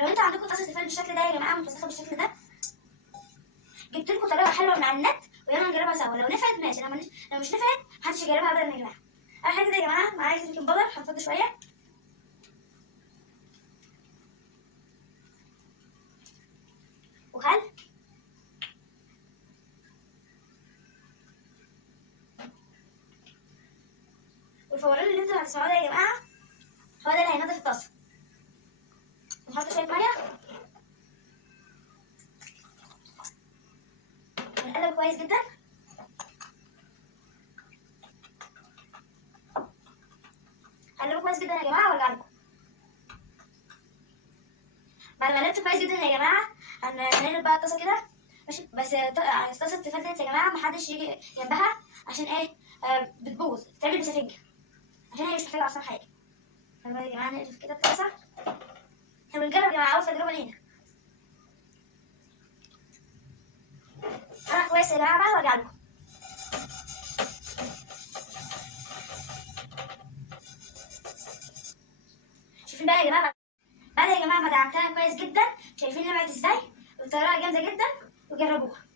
لو انتوا عندكم طاسه تيفال بالشكل ده يا جماعه، متوسخه بالشكل ده، جبت لكم طريقه حلوه من على النت، ويلا نجربها سوا. لو نفعت ماشي، لو مش نفعت محدش يجربها ابدا يا جماعه. اول حاجه كده يا جماعه معايا بيكنج باودر، هنفض شويه وخل والفوران اللي انتوا هتسمعوه ده يا جماعه هو ده اللي هينضف الطاسه. نحط شويه ميه ونقلب كويس جدا. قلبوا كويس جدا يا جماعه وارجع لكم. بعد ما قلبت كويس جدا يا جماعه هنقلب بقى الطاسه كده ماشي. بس طاسه التيفال ديت يا جماعه محدش يجي جنبها، عشان ايه؟ بتبوظ، بتتعمل بسفنجه، عشان هي مش محتاجه اصلا حاجه. يلا يا جماعه نقلب كده الطاسه. احنا بنجرب يا جماعه، اول تجربه لينا. انا كويس يا جماعه بقى وارجع لكم. شايفين بقى يا جماعه بعد يا جماعه ما دعمتها كويس جدا، شايفين لمعت ازاي؟ الطريقه جامده جدا وجربوها.